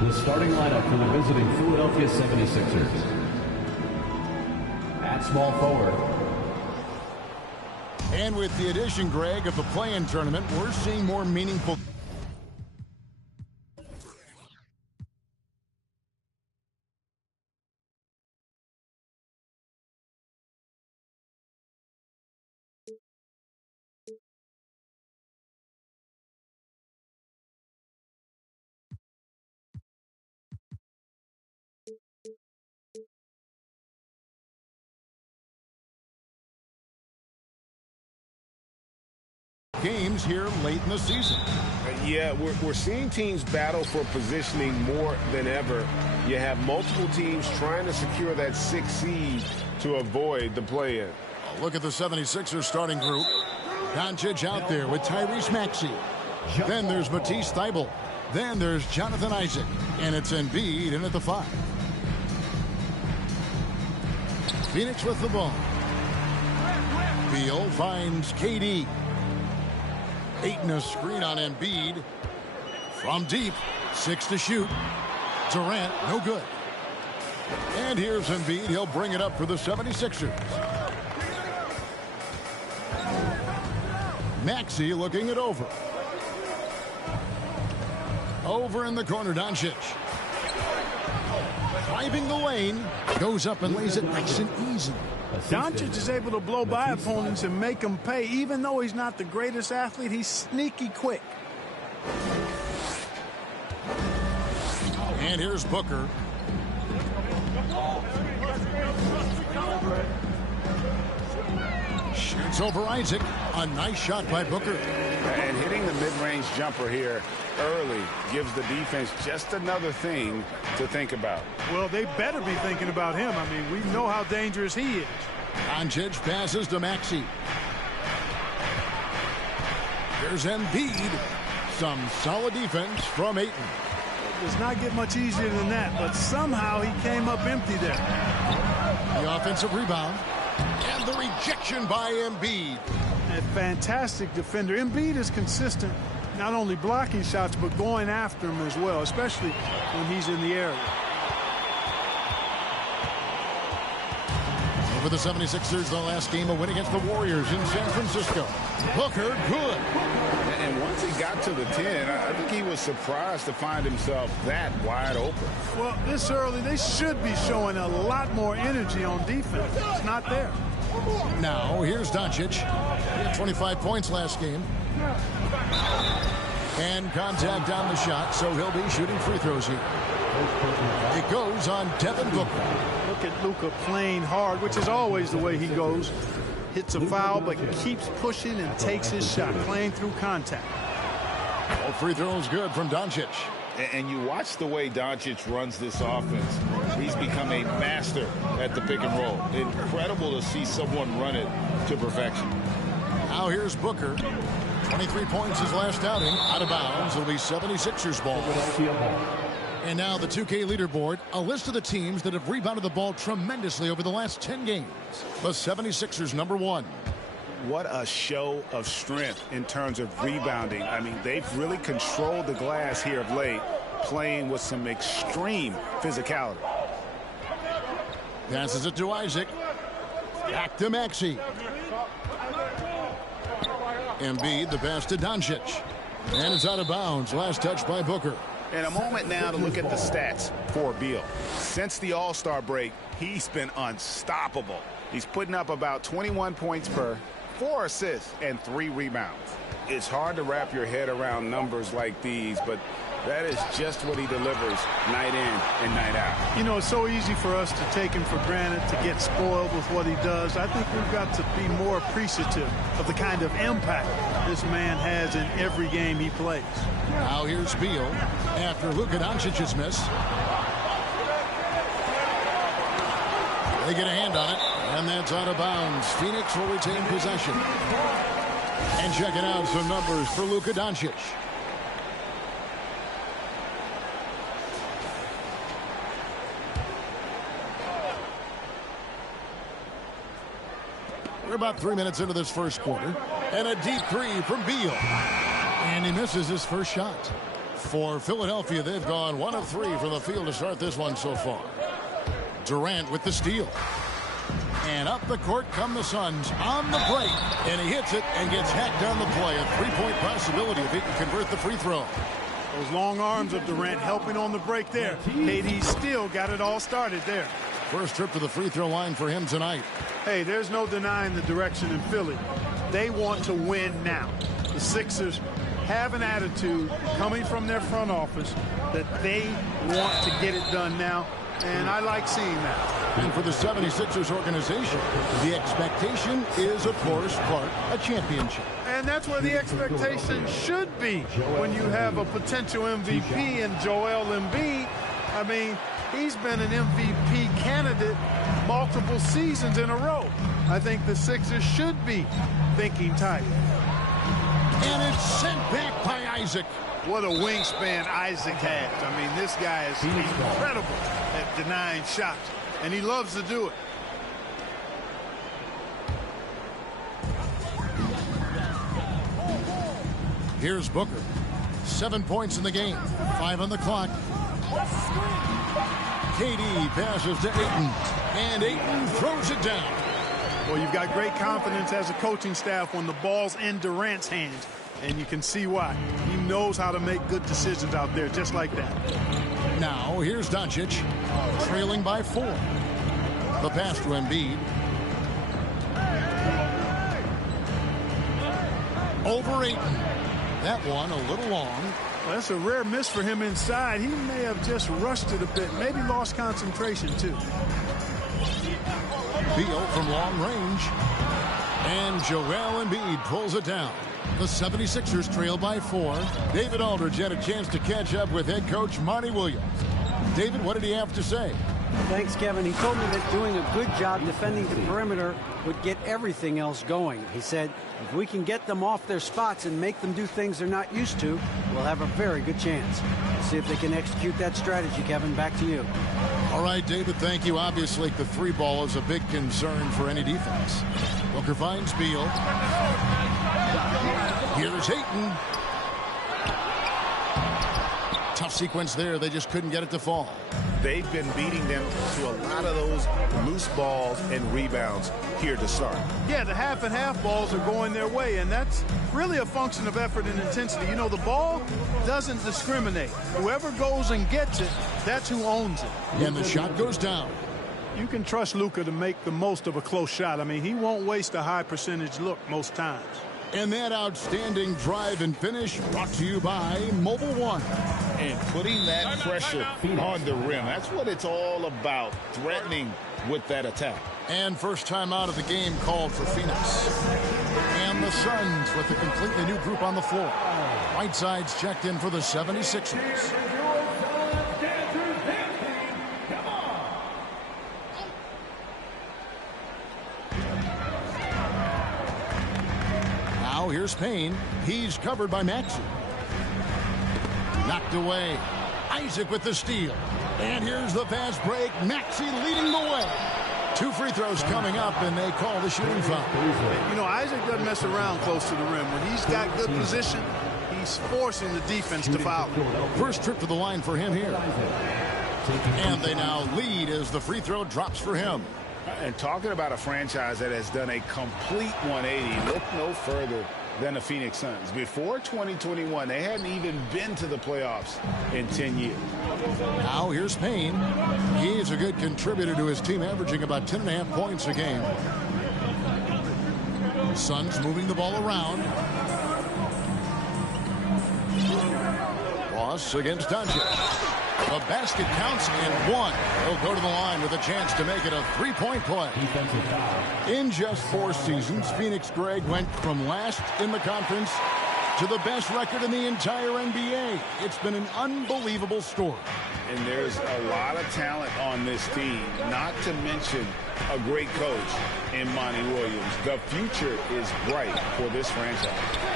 The starting lineup for the visiting Philadelphia 76ers. At small forward. And with the addition, Greg, of the play-in tournament, we're seeing more meaningful. Games here late in the season. Yeah, we're seeing teams battle for positioning more than ever. You have multiple teams trying to secure that 6th seed to avoid the play-in. Look at the 76ers starting group. Doncic out there with Tyrese Maxey. Then there's Matisse Thybulle. Then there's Jonathan Isaac. And it's Embiid in at the 5. Phoenix with the ball. Beal finds KD. Ayton a screen on Embiid. From deep. 6 to shoot. Durant, no good. And here's Embiid. He'll bring it up for the 76ers. Maxey looking it over. Over in the corner, Doncic. Driving the lane. Goes up and lays it nice and easy. Doncic is able to blow by opponents and make them pay. Even though he's not the greatest athlete, he's sneaky quick. And here's Booker. Shoots over Isaac. A nice shot by Booker. And hitting the mid-range jumper here early gives the defense just another thing to think about. Well, they better be thinking about him. I mean, we know how dangerous he is. Doncic passes to Maxey. Here's Embiid. Some solid defense from Ayton. It does not get much easier than that, but somehow he came up empty there. The offensive rebound. And the rejection by Embiid. A fantastic defender. Embiid is consistent, not only blocking shots, but going after him as well, especially when he's in the area. For the 76ers, the last game, a win against the Warriors in San Francisco. Booker, good. And once he got to the 10, I think he was surprised to find himself that wide open. Well, this early, they should be showing a lot more energy on defense. It's not there. Now, here's Doncic. He had 25 points last game. And contact on the shot, so he'll be shooting free throws here. It goes on Devin Booker. Look at Luka playing hard, which is always the way he goes. Hits a foul, but keeps pushing and takes his shot, playing through contact. All free throws good from Doncic. And you watch the way Doncic runs this offense. He's become a master at the pick and roll. Incredible to see someone run it to perfection. Now here's Booker. 23 points his last outing. Out of bounds. It'll be 76ers ball. And now the 2K leaderboard, a list of the teams that have rebounded the ball tremendously over the last 10 games. The 76ers #1. What a show of strength in terms of rebounding. I mean, they've really controlled the glass here of late, playing with some extreme physicality. Passes it to Isaac. Back to Maxey. Embiid, the pass to Doncic. And it's out of bounds. Last touch by Booker. And a moment now to look at the stats for Beal. Since the All-Star break, he's been unstoppable. He's putting up about 21 points per, 4 assists, and 3 rebounds. It's hard to wrap your head around numbers like these, but that is just what he delivers night in and night out. You know, it's so easy for us to take him for granted, to get spoiled with what he does. I think we've got to be more appreciative of the kind of impact this man has in every game he plays. Now here's Beal after Luka Doncic's miss. They get a hand on it, and that's out of bounds. Phoenix will retain possession. And checking out some numbers for Luka Doncic. We're about 3 minutes into this first quarter. And a deep three from Beal. And he misses his first shot. For Philadelphia, they've gone 1 of 3 from the field to start this one so far. Durant with the steal. And up the court come the Suns on the break. And he hits it and gets hacked on the play. A three-point possibility if he can convert the free throw. Those long arms of Durant helping on the break there. KD still got it all started there. First trip to the free throw line for him tonight. Hey, there's no denying the direction in Philly. They want to win now. The Sixers have an attitude coming from their front office that they want to get it done now, and I like seeing that. And for the 76ers organization, the expectation is, of course, Clark, a championship. And that's where the expectation should be when you have a potential MVP in Joel Embiid. I mean, he's been an MVP candidate multiple seasons in a row. I think the Sixers should be thinking tight. And it's sent back by Isaac. What a wingspan Isaac has. I mean, this guy is incredible at denying shots, and he loves to do it. Here's Booker. 7 points in the game. 5 on the clock. KD passes to Ayton. And Ayton throws it down. Well, you've got great confidence as a coaching staff when the ball's in Durant's hands. And you can see why. He knows how to make good decisions out there just like that. Now, here's Doncic. Trailing by 4. The pass to Embiid. Over Ayton. That one a little long. Well, that's a rare miss for him inside. He may have just rushed it a bit. Maybe lost concentration, too. Beal from long range. And Joel Embiid pulls it down. The 76ers trail by 4. David Aldridge had a chance to catch up with head coach Monty Williams. David, what did he have to say? Thanks, Kevin. He told me that doing a good job defending the perimeter would get everything else going. He said, if we can get them off their spots and make them do things they're not used to, we'll have a very good chance. We'll see if they can execute that strategy, Kevin. Back to you. All right, David, thank you. Obviously, the 3 ball is a big concern for any defense. Booker finds Beal. Here's Ayton. Tough sequence there. They just couldn't get it to fall. They've been beating them to a lot of those loose balls and rebounds here to start. Yeah, the half and half balls are going their way, and that's really a function of effort and intensity. You know, the ball doesn't discriminate. Whoever goes and gets it, that's who owns it. And the shot goes down. You can trust Luka to make the most of a close shot. I mean, he won't waste a high percentage look most times. And that outstanding drive and finish brought to you by Mobile One. And putting that pressure on the rim. That's what it's all about, threatening with that attack. And first time out of the game called for Phoenix. And the Suns with a completely new group on the floor. Whiteside's checked in for the 76ers. Now here's Payne. He's covered by Maxey. Knocked away. Isaac with the steal. And here's the fast break. Maxey leading the way. 2 free throws coming up, and they call the shooting foul. You know, Isaac doesn't mess around close to the rim. When he's got good position, he's forcing the defense to foul. First trip to the line for him here. And they now lead as the free throw drops for him. And talking about a franchise that has done a complete 180, look no further than the Phoenix Suns. Before 2021, they hadn't even been to the playoffs in 10 years. Now here's Payne. He's a good contributor to his team, averaging about 10.5 points a game. Suns moving the ball around. Ross against Doncic. The basket counts and 1. He'll go to the line with a chance to make it a 3-point play. In just 4 seasons, Phoenix, Greg, went from last in the conference to the best record in the entire NBA. It's been an unbelievable story. And there's a lot of talent on this team, not to mention a great coach in Monty Williams. The future is bright for this franchise.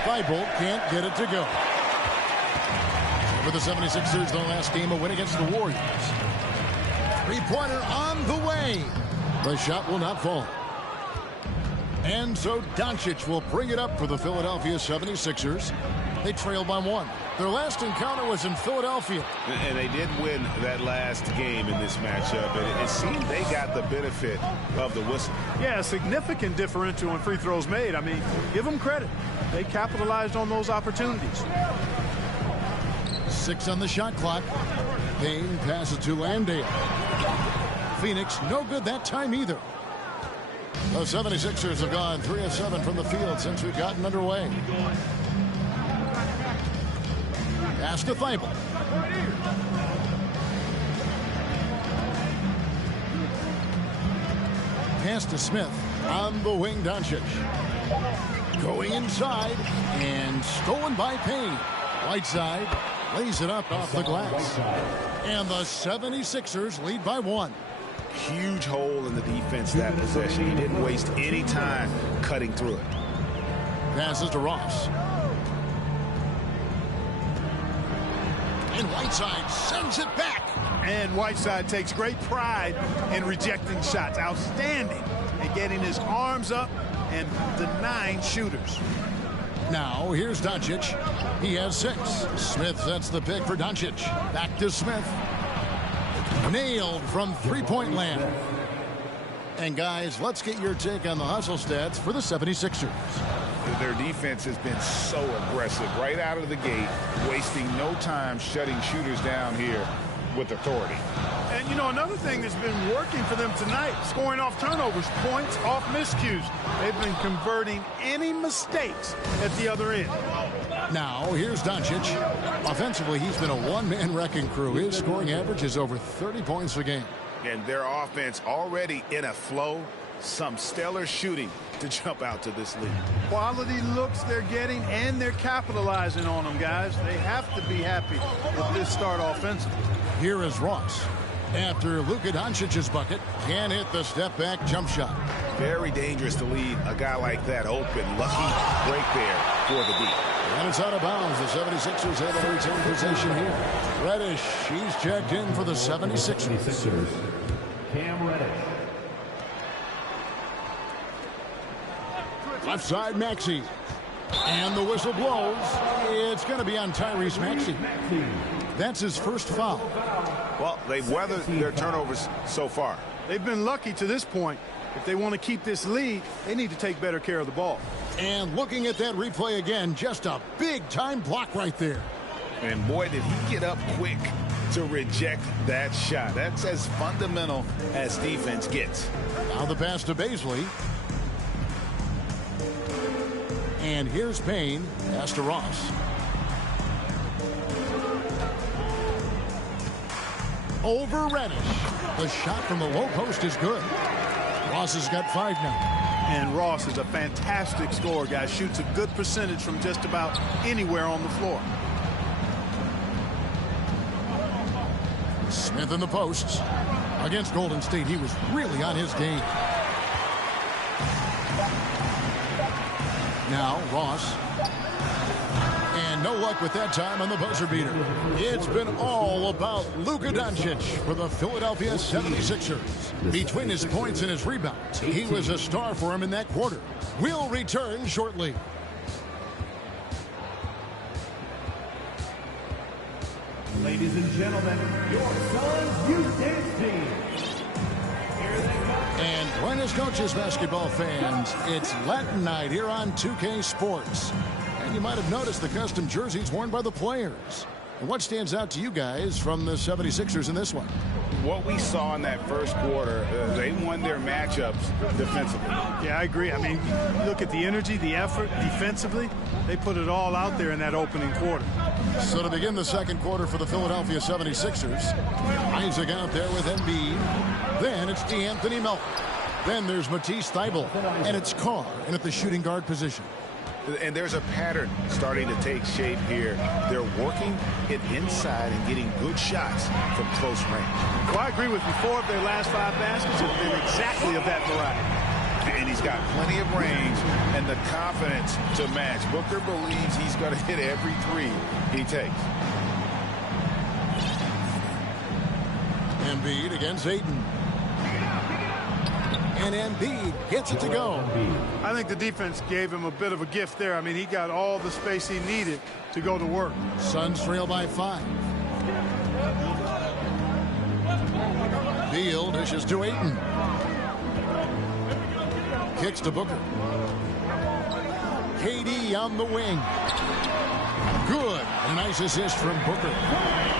Thibault can't get it to go. For the 76ers, their last game, a win against the Warriors. 3-pointer on the way. The shot will not fall. And so Doncic will bring it up for the Philadelphia 76ers. They trail by 1. Their last encounter was in Philadelphia. And they did win that last game in this matchup. And it seemed they got the benefit of the whistle. Yeah, a significant differential in free throws made. I mean, give them credit. They capitalized on those opportunities. 6 on the shot clock. Payne passes to Landale. Phoenix no good that time either. The 76ers have gone 3 of 7 from the field since we've gotten underway. Pass to Thibault. Pass to Smith. On the wing, Doncic. Going inside and stolen by Payne. Whiteside lays it up off the glass. And the 76ers lead by 1. Huge hole in the defense that possession. He didn't waste any time cutting through it. Passes to Ross. And Whiteside sends it back. And Whiteside takes great pride in rejecting shots. Outstanding at getting his arms up and denying shooters. Now here's Doncic. He has 6. Smith sets the pick for Doncic. Back to Smith. Nailed from three-point land. And guys, let's get your take on the hustle stats for the 76ers. Their defense has been so aggressive right out of the gate, wasting no time shutting shooters down here with authority. And, you know, another thing that's been working for them tonight, scoring off turnovers, points off miscues. They've been converting any mistakes at the other end. Now, here's Doncic. Offensively, he's been a one-man wrecking crew. His scoring average is over 30 points a game. And their offense already in a flow. Some stellar shooting to jump out to this lead. Quality looks they're getting, and they're capitalizing on them, guys. They have to be happy with this start offensively. Here is Ross. After Luka Doncic's bucket, can hit the step-back jump shot. Very dangerous to leave a guy like that open. Lucky break there for the deep. And it's out of bounds. The 76ers have a return possession here. Reddish, he's checked in for the 76ers. Cam Reddish. Left side, Maxey. And the whistle blows. It's going to be on Tyrese Maxey. That's his first foul. Well, they've weathered their turnovers so far. They've been lucky to this point. If they want to keep this lead, they need to take better care of the ball. And looking at that replay again, just a big-time block right there. And boy, did he get up quick to reject that shot. That's as fundamental as defense gets. Now the pass to Baisley. And here's Payne. Pass to Ross. Over Reddish. The shot from the low post is good. Ross has got 5 now. And Ross is a fantastic scorer, guys. Shoots a good percentage from just about anywhere on the floor. Smith in the posts. Against Golden State, he was really on his game. Now, Ross. And no luck with that time on the buzzer beater. It's been all about Luka Doncic for the Philadelphia 76ers. Between his points and his rebounds, he was a star for him in that quarter. We'll return shortly. Ladies and gentlemen, your Suns Houston team. And Buenos Noches, basketball fans. It's Latin night here on 2K Sports. And you might have noticed the custom jerseys worn by the players. And what stands out to you guys from the 76ers in this one? What we saw in that first quarter, they won their matchups defensively. Yeah, I agree. I mean, look at the energy, the effort defensively. They put it all out there in that opening quarter. So to begin the second quarter for the Philadelphia 76ers, Isaac out there with Embiid. Then it's DeAnthony Melton. Then there's Matisse Thybulle. And it's Carr in at the shooting guard position. And there's a pattern starting to take shape here. They're working it inside and getting good shots from close range. Well, I agree with you. 4 of their last 5 baskets have been exactly of that variety. And he's got plenty of range and the confidence to match. Booker believes he's going to hit every 3 he takes. Embiid against Ayton. And Embiid gets it to go. I think the defense gave him a bit of a gift there. I mean, he got all the space he needed to go to work. Suns trail by 5. Beal dishes to Ayton. Kicks to Booker. KD on the wing. Good. A nice assist from Booker.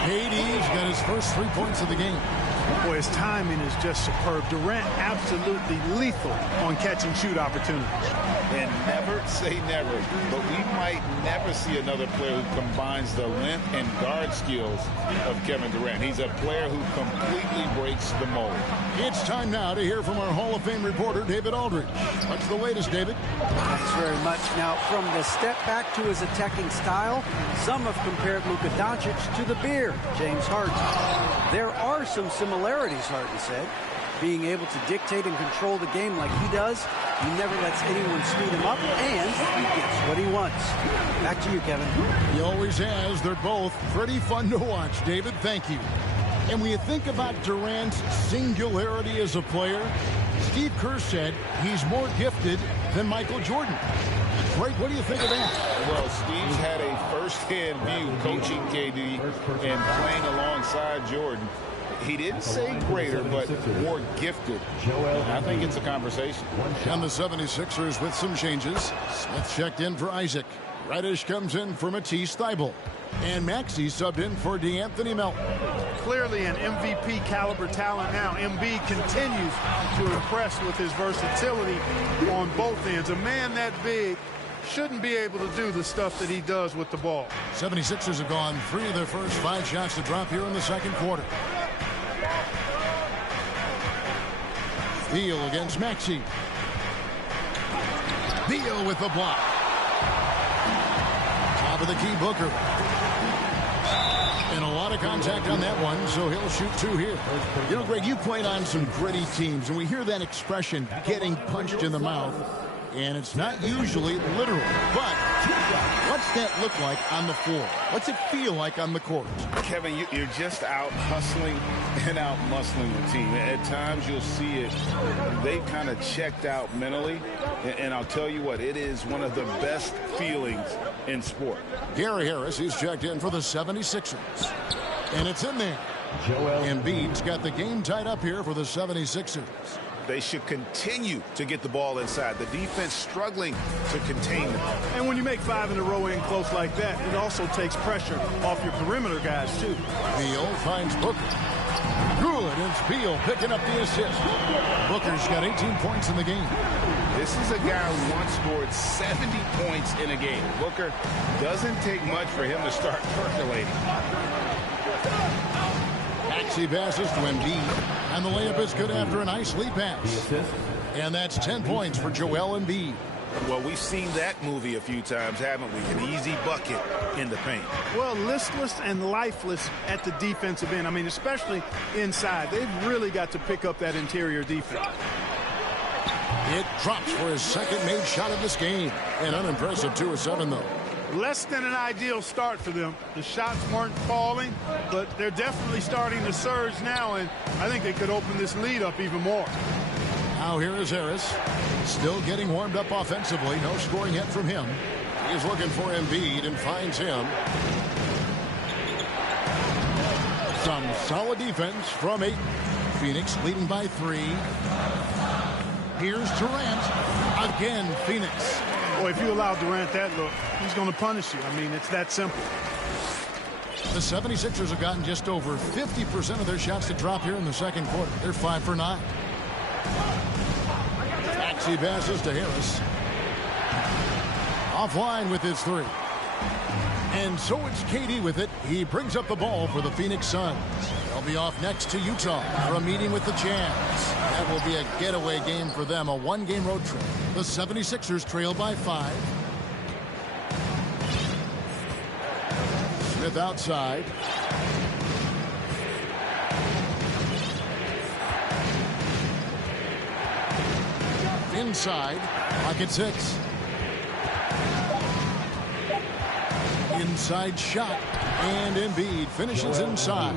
KD's got his first 3 points of the game. Boy, his timing is just superb. Durant absolutely lethal on catch and shoot opportunities. And never say never, but we might never see another player who combines the length and guard skills of Kevin Durant. He's a player who completely breaks the mold. It's time now to hear from our Hall of Fame reporter, David Aldridge. What's the latest, David? Thanks very much. Now, from the step back to his attacking style, some have compared Luka Doncic to the bear, James Harden. There are some similarities, Harden said. Being able to dictate and control the game like he does, he never lets anyone speed him up, and he gets what he wants. Back to you, Kevin. He always has. They're both pretty fun to watch, David. Thank you. And when you think about Durant's singularity as a player, Steve Kerr said he's more gifted than Michael Jordan. Greg, what do you think of that? Well, Steve's had a first-hand view coaching KD and playing alongside Jordan. He didn't say greater, but more gifted. I think it's a conversation. And the 76ers with some changes. Smith checked in for Isaac. Reddish comes in for Matisse Thybulle. And Maxey subbed in for DeAnthony Melton. Clearly an MVP caliber talent now. Embiid continues to impress with his versatility on both ends. A man that big shouldn't be able to do the stuff that he does with the ball. 76ers have gone 3 of their first 5 shots to drop here in the second quarter. Beal against Maxey. Beal with the block. Top of the key, Booker. And a lot of contact on that one, so he'll shoot 2 here. You know, Greg, you played on some gritty teams, and we hear that expression, getting punched in the mouth. And it's not usually literal, but what's that look like on the floor? What's it feel like on the court? Kevin, you're just out hustling and out muscling the team. At times you'll see it. They've kind of checked out mentally. And I'll tell you what, it is one of the best feelings in sport. Gary Harris is checked in for the 76ers. And it's in there. Embiid's got the game tied up here for the 76ers. They should continue to get the ball inside. The defense struggling to contain them. And when you make 5 in a row in close like that, it also takes pressure off your perimeter guys, too. Beal finds Booker. Good. It's Beal picking up the assist. Booker's got 18 points in the game. This is a guy who once scored 70 points in a game. Booker doesn't take much for him to start percolating. Maxey passes to Embiid, and the layup is good after a nice lead pass. And that's 10 points for Joel Embiid. Well, we've seen that movie a few times, haven't we? An easy bucket in the paint. Well, listless and lifeless at the defensive end. I mean, especially inside. They've really got to pick up that interior defense. It drops for his second made shot of this game. An unimpressive 2 of 7, though. Less than an ideal start for them. The shots weren't falling, but they're definitely starting to surge now, and I think they could open this lead up even more. Now here is Harris. Still getting warmed up offensively. No scoring yet from him. He's looking for Embiid and finds him. Some solid defense from 8. Phoenix leading by 3. Here's Durant. Again, Phoenix. Boy, if you allow Durant that look, he's going to punish you. I mean, it's that simple. The 76ers have gotten just over 50% of their shots to drop here in the second quarter. They're 5 for 9. Maxey passes to Harris. Offline with his 3. And so it's KD with it. He brings up the ball for the Phoenix Suns. They'll be off next to Utah for a meeting with the Jazz. That will be a getaway game for them, a 1-game road trip. The 76ers trail by 5. Smith outside. Inside. Pocket 6. Inside shot. And Embiid finishes inside.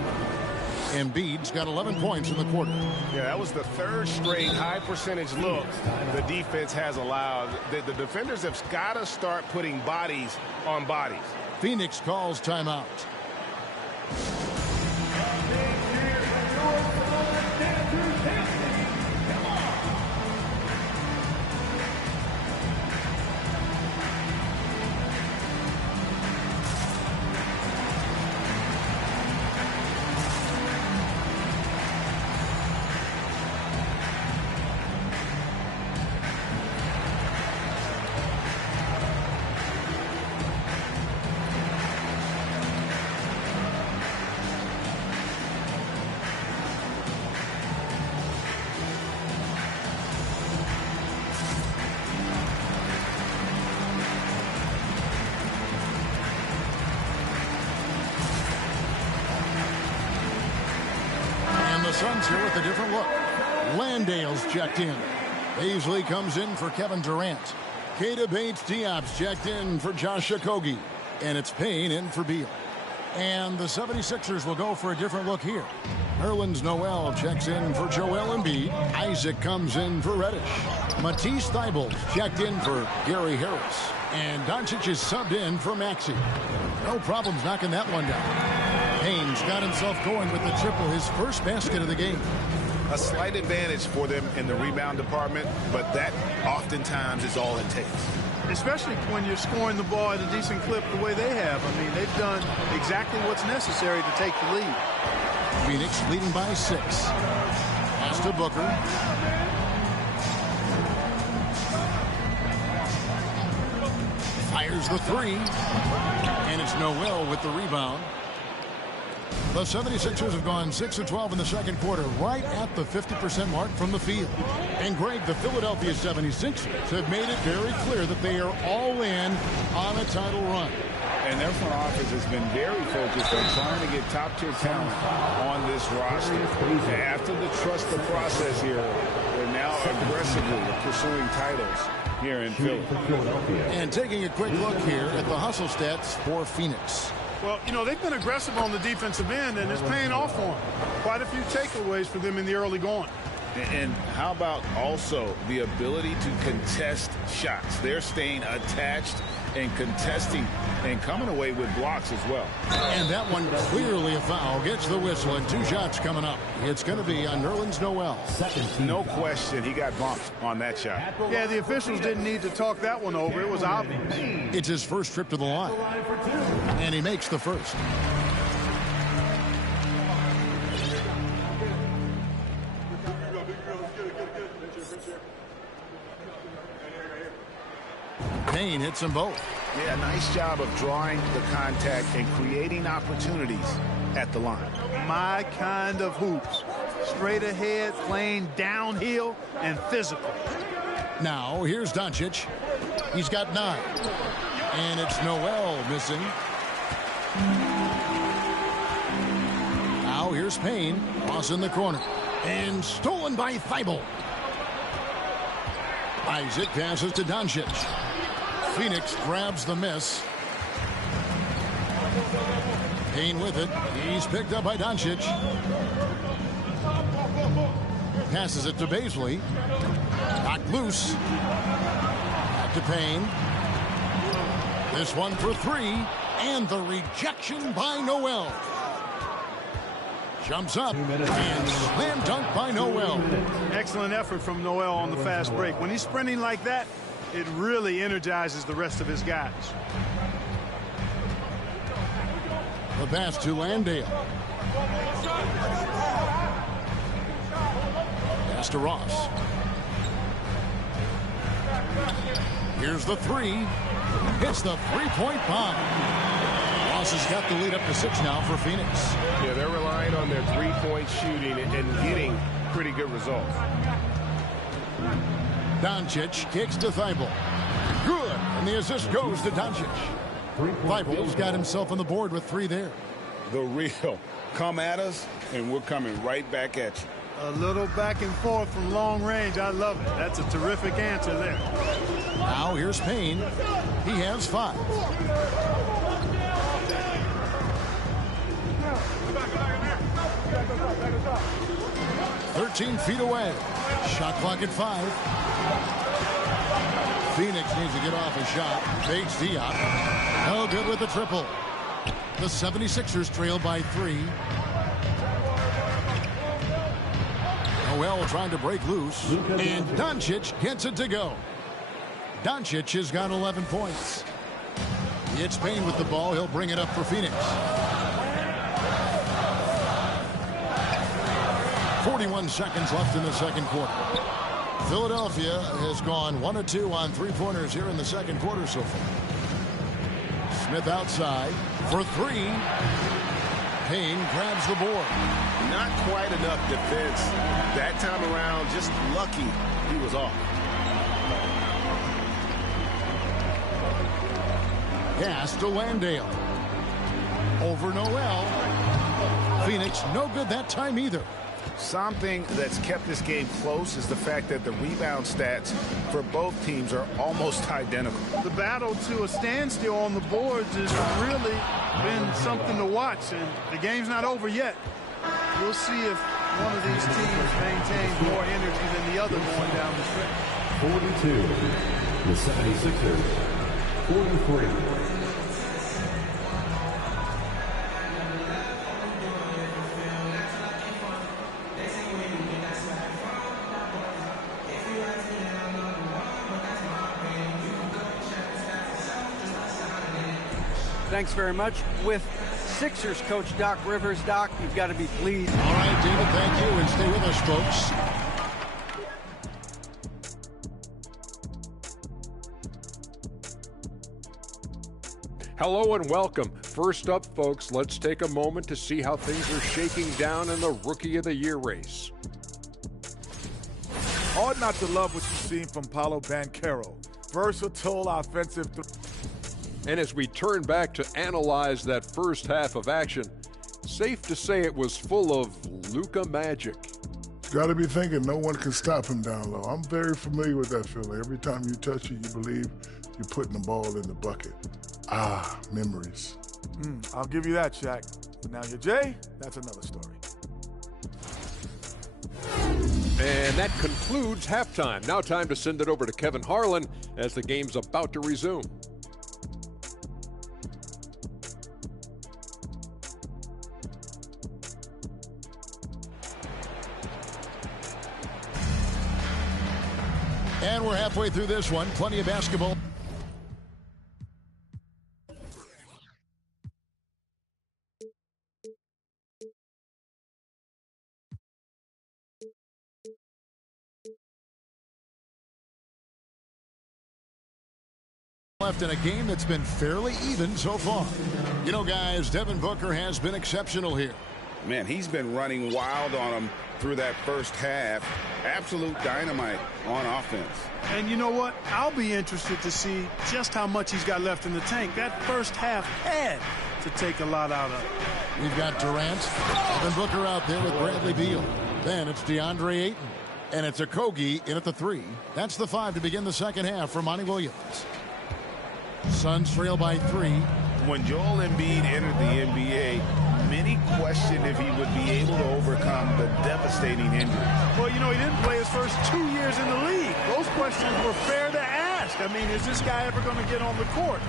Embiid's got 11 points in the quarter. Yeah, that was the third straight high percentage look the defense has allowed. The defenders have got to start putting bodies on bodies. Phoenix calls timeout. Suns here with a different look. Landale's checked in. Beasley comes in for Kevin Durant. Keita Bates-Diop's checked in for Josh Okogie. And it's Payne in for Beal. And the 76ers will go for a different look here. Nerlens Noel checks in for Joel Embiid. Isaac comes in for Reddish. Matisse Thybulle checked in for Gary Harris. And Doncic is subbed in for Maxey. No problems knocking that one down. Payne's got himself going with the triple, his first basket of the game. A slight advantage for them in the rebound department, but that oftentimes is all it takes. Especially when you're scoring the ball at a decent clip the way they have. I mean, they've done exactly what's necessary to take the lead. Phoenix leading by 6. Pass to Booker. Fires the 3. And it's Noel with the rebound. The 76ers have gone 6 of 12 in the second quarter, right at the 50% mark from the field. And Greg, the Philadelphia 76ers have made it very clear that they are all in on a title run. And their front office has been very focused on trying to get top-tier talent on this roster. After the trust the process here, they're now aggressively pursuing titles here in Philly. And taking a quick look here at the hustle stats for Phoenix. Well, you know, they've been aggressive on the defensive end, and it's paying off for them. Quite a few takeaways for them in the early going. And how about also the ability to contest shots? They're staying attached and contesting and coming away with blocks as well. And that one clearly a foul. Gets the whistle, and 2 shots coming up. It's going to be on Nerlens Noel. No question he got bumped on that shot. Yeah, the officials didn't need to talk that one over. It was obvious. It's his first trip to the line. And he makes the first. Payne hits them both. Yeah, nice job of drawing the contact and creating opportunities at the line. My kind of hoops. Straight ahead, playing downhill, and physical. Now, here's Doncic. He's got 9. And it's Noel missing. Now, here's Payne. Cross in the corner. And stolen by Thybulle. Isaac passes to Doncic. Phoenix grabs the miss. Payne with it. He's picked up by Doncic. Passes it to Beasley. Knocked loose. Back to Payne. This one for 3. And the rejection by Noel. Jumps up and slam dunk by Noel. Excellent effort from Noel on the fast break. When he's sprinting like that, it really energizes the rest of his guys. The pass to Landale. Pass to Ross. Here's the 3. Hits the three-point bomb. Ross has got the lead up to 6 now for Phoenix. Yeah, they're relying on their three-point shooting and getting pretty good results. Doncic kicks to Thybulle. Good. And the assist goes to Doncic. Thybulle's got himself on the board with 3 there. The real. Come at us, and we're coming right back at you. A little back and forth from long range. I love it. That's a terrific answer there. Now here's Payne. He has 5. 13 feet away. Shot clock at 5. Phoenix needs to get off a shot. Fakes Diop. No good with the triple. The 76ers trail by 3. Noel trying to break loose. And Doncic gets it to go. Doncic has got 11 points. It's Payne with the ball. He'll bring it up for Phoenix. 41 seconds left in the second quarter. Philadelphia has gone 1 of 2 on three-pointers here in the second quarter so far. Smith outside for 3. Payne grabs the board. Not quite enough defense that time around. Just lucky he was off. Pass to Landale. Over Noel. Phoenix no good that time either. Something that's kept this game close is the fact that the rebound stats for both teams are almost identical. The battle to a standstill on the boards has really been something to watch, and the game's not over yet. We'll see if one of these teams maintains more energy than the other going down the stretch. 42. The 76ers. 43. Thanks very much. With Sixers coach Doc Rivers. Doc, you've got to be pleased. All right, David, thank you, and stay with us, folks. Hello and welcome. First up, folks, let's take a moment to see how things are shaking down in the Rookie of the Year race. Hard not to love what you've seen from Paolo Banchero. Versatile offensive. And as we turn back to analyze that first half of action, safe to say it was full of Luka magic. Got to be thinking no one can stop him down low. I'm very familiar with that feeling. Every time you touch it, you believe you're putting the ball in the bucket. Ah, memories. I'll give you that, Shaq. But now you're Jay, that's another story. And that concludes halftime. Now time to send it over to Kevin Harlan as the game's about to resume. And we're halfway through this one. Plenty of basketball. Left in a game that's been fairly even so far. You know, guys, Devin Booker has been exceptional here. Man, he's been running wild on him through that first half. Absolute dynamite on offense. And you know what? I'll be interested to see just how much he's got left in the tank. That first half had to take a lot out of it. We've got Durant, Devin Booker out there with Bradley Beal. Then it's DeAndre Ayton. And it's Okogie in at the 3. That's the 5 to begin the second half for Monty Williams. Suns trail by 3. When Joel Embiid entered the NBA, many questioned if he would be able to overcome the devastating injury. Well, you know, he didn't play his first 2 years in the league. Those questions were fair to ask. I mean, is this guy ever going to get on the court?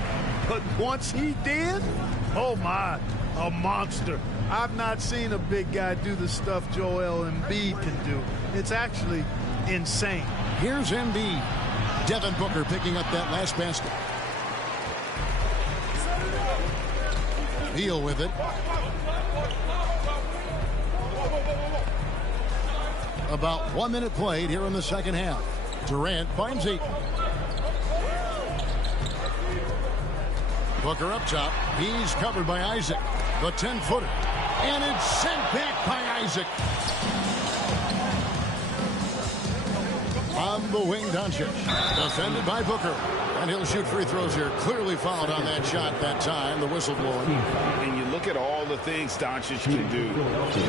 But once he did, oh my, a monster. I've not seen a big guy do the stuff Joel Embiid can do. It's actually insane. Here's Embiid. Devin Booker picking up that last basket. Beal with it. About 1 minute played here in the second half. Durant finds Ayton. Booker up top. He's covered by Isaac. The 10-footer. And it's sent back by Isaac. On the wing, Doncic. Defended by Booker. And he'll shoot free throws here. Clearly fouled on that shot that time. The whistle blowing. And you look at all the things Doncic can do.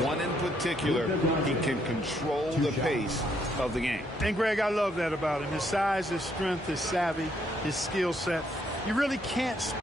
One in particular, he can control the pace of the game. And, Greg, I love that about him. His size, his strength, his savvy, his skill set. You really can't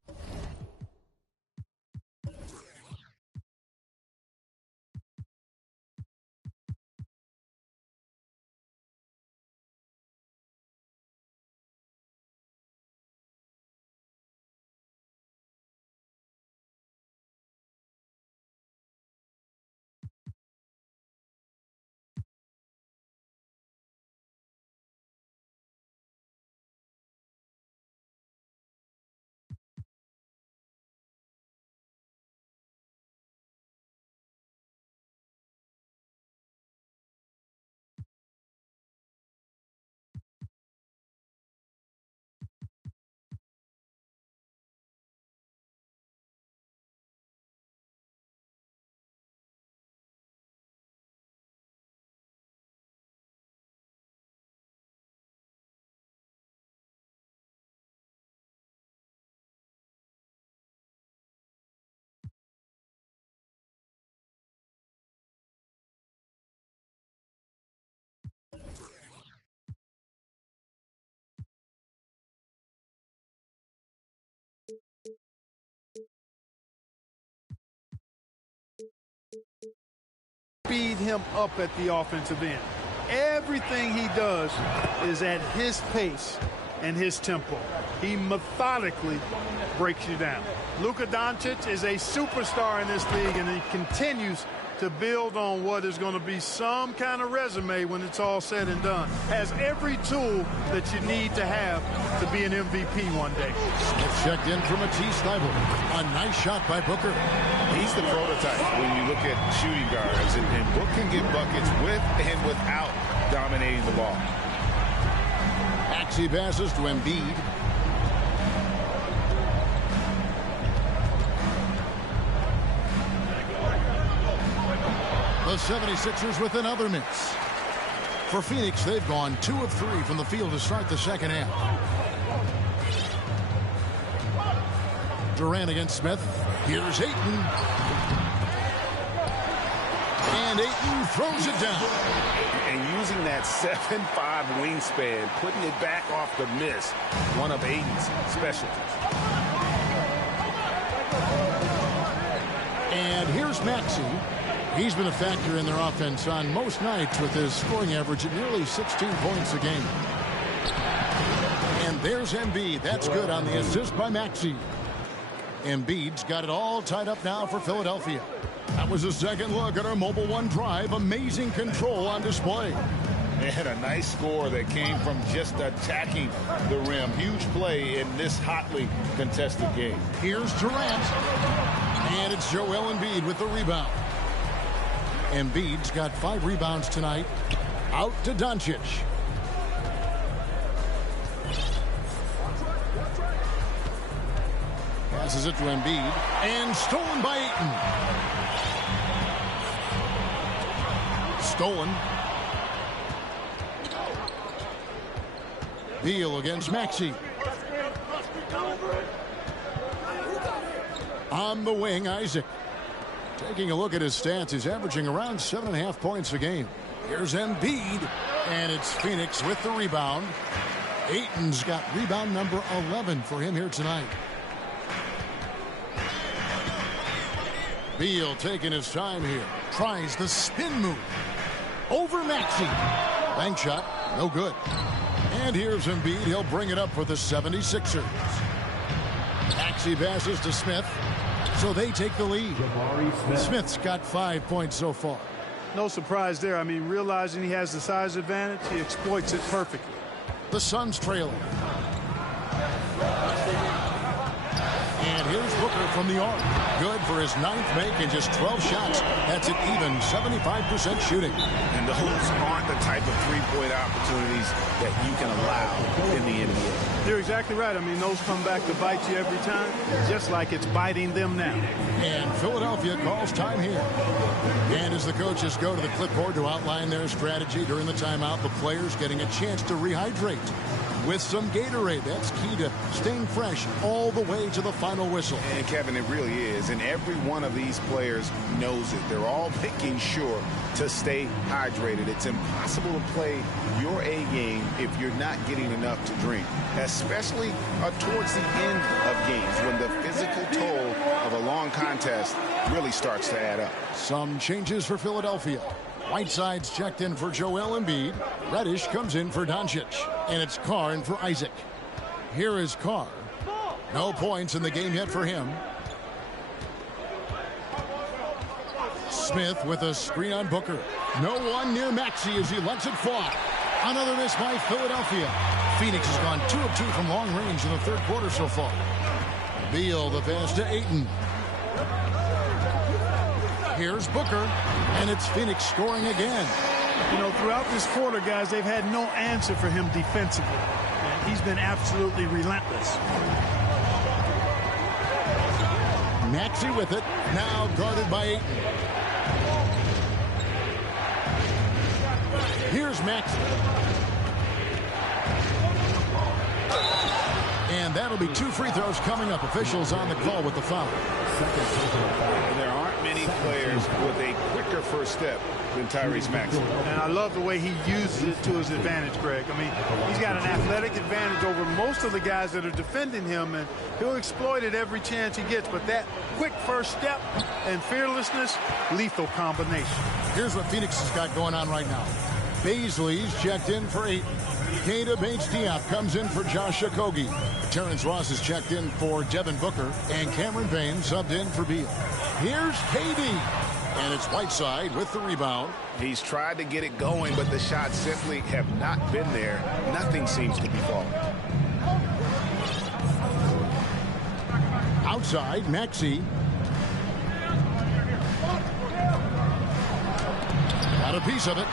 speed him up at the offensive end. Everything he does is at his pace and his tempo. He methodically breaks you down. Luka Doncic is a superstar in this league, and he continues to build on what is going to be some kind of resume when it's all said and done. Has every tool that you need to have to be an MVP one day. Smith checked in from Matisse Thybulle. A nice shot by Booker. He's the prototype when you look at shooting guards, and Book can get buckets with and without dominating the ball. Maxey passes to Embiid. The 76ers with another miss. For Phoenix, they've gone 2 of 3 from the field to start the second half. Durant against Smith. Here's Ayton. And Ayton throws it down. And using that 7'5" wingspan, putting it back off the miss, one of Ayton's specialties. And here's Maxey. He's been a factor in their offense on most nights with his scoring average at nearly 16 points a game. And there's Embiid. That's good on the assist by Maxey. Embiid's got it all tied up now for Philadelphia. That was a second look at our Mobile One drive. Amazing control on display. And a nice score that came from just attacking the rim. Huge play in this hotly contested game. Here's Durant. And it's Joel Embiid with the rebound. Embiid's got 5 rebounds tonight. Out to Doncic. Passes it to Embiid. And stolen by Ayton. Stolen. Beal against Maxey. On the wing, Isaac. Taking a look at his stats, he's averaging around 7.5 points a game. Here's Embiid, and it's Phoenix with the rebound. Ayton's got rebound number 11 for him here tonight. Beal taking his time here. Tries the spin move. Over Maxey. Bank shot, no good. And here's Embiid. He'll bring it up for the 76ers. Maxey passes to Smith. So they take the lead. Smith's got 5 points so far. No surprise there. I mean, realizing he has the size advantage, he exploits it perfectly. The Suns trailing. And here's Booker from the arc. Good for his 9th make and just 12 shots. That's an even 75% shooting. And those aren't the type of three-point opportunities that you can allow in the NBA. You're exactly right. I mean, those come back to bite you every time, just like it's biting them now. And Philadelphia calls time here. And as the coaches go to the clipboard to outline their strategy during the timeout, the players getting a chance to rehydrate with some Gatorade. That's key to staying fresh all the way to the final whistle. And Kevin, it really is. And every one of these players knows it. They're all making sure to stay hydrated. It's impossible to play your A game if you're not getting enough to drink, especially towards the end of games when the physical toll of a long contest really starts to add up. Some changes for Philadelphia. Whiteside's checked in for Joel Embiid. Reddish comes in for Doncic. And it's Carr in for Isaac. Here is Carr. No points in the game yet for him. Smith with a screen on Booker. No one near Maxey as he lets it fly. Another miss by Philadelphia. Phoenix has gone 2 of 2 from long range in the third quarter so far. Beal the pass to Ayton. Here's Booker, and it's Phoenix scoring again. You know, throughout this quarter, guys, they've had no answer for him defensively. And he's been absolutely relentless. Maxey with it, now guarded by Ayton. Here's Maxey. And that'll be 2 free throws coming up. Officials on the call with the foul. There aren't many players with a quicker first step than Tyrese Maxey. And I love the way he uses it to his advantage, Greg. I mean, he's got an athletic advantage over most of the guys that are defending him, and he'll exploit it every chance he gets. But that quick first step and fearlessness, lethal combination. Here's what Phoenix has got going on right now. Baisley's checked in for 8. Keita Bates-Diop comes in for Josh Okogie. Terrence Ross is checked in for Devin Booker, and Cameron Payne subbed in for Beal. Here's KD, and it's Whiteside with the rebound. He's tried to get it going, but the shots simply have not been there. Nothing seems to be falling. Outside, Maxey. Got a piece of it.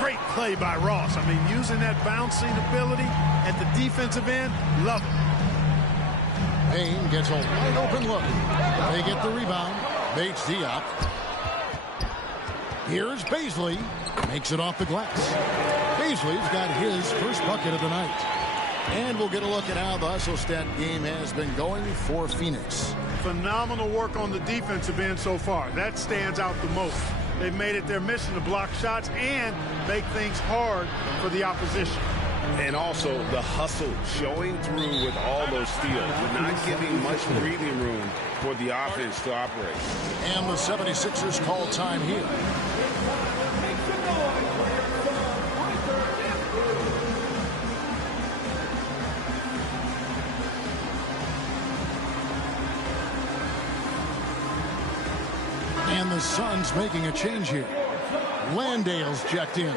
Great play by Ross. I mean, using that bouncing ability at the defensive end, love it. Payne gets a wide open look. They get the rebound. Bates-Diop. Here's Baisley. Makes it off the glass. Baisley's got his first bucket of the night. And we'll get a look at how the hustle stat game has been going for Phoenix. Phenomenal work on the defensive end so far. That stands out the most. They've made it their mission to block shots and make things hard for the opposition. And also the hustle showing through with all those steals. We're not giving much breathing room for the offense to operate. And the 76ers call time here. And the Suns making a change here. Landale's checked in.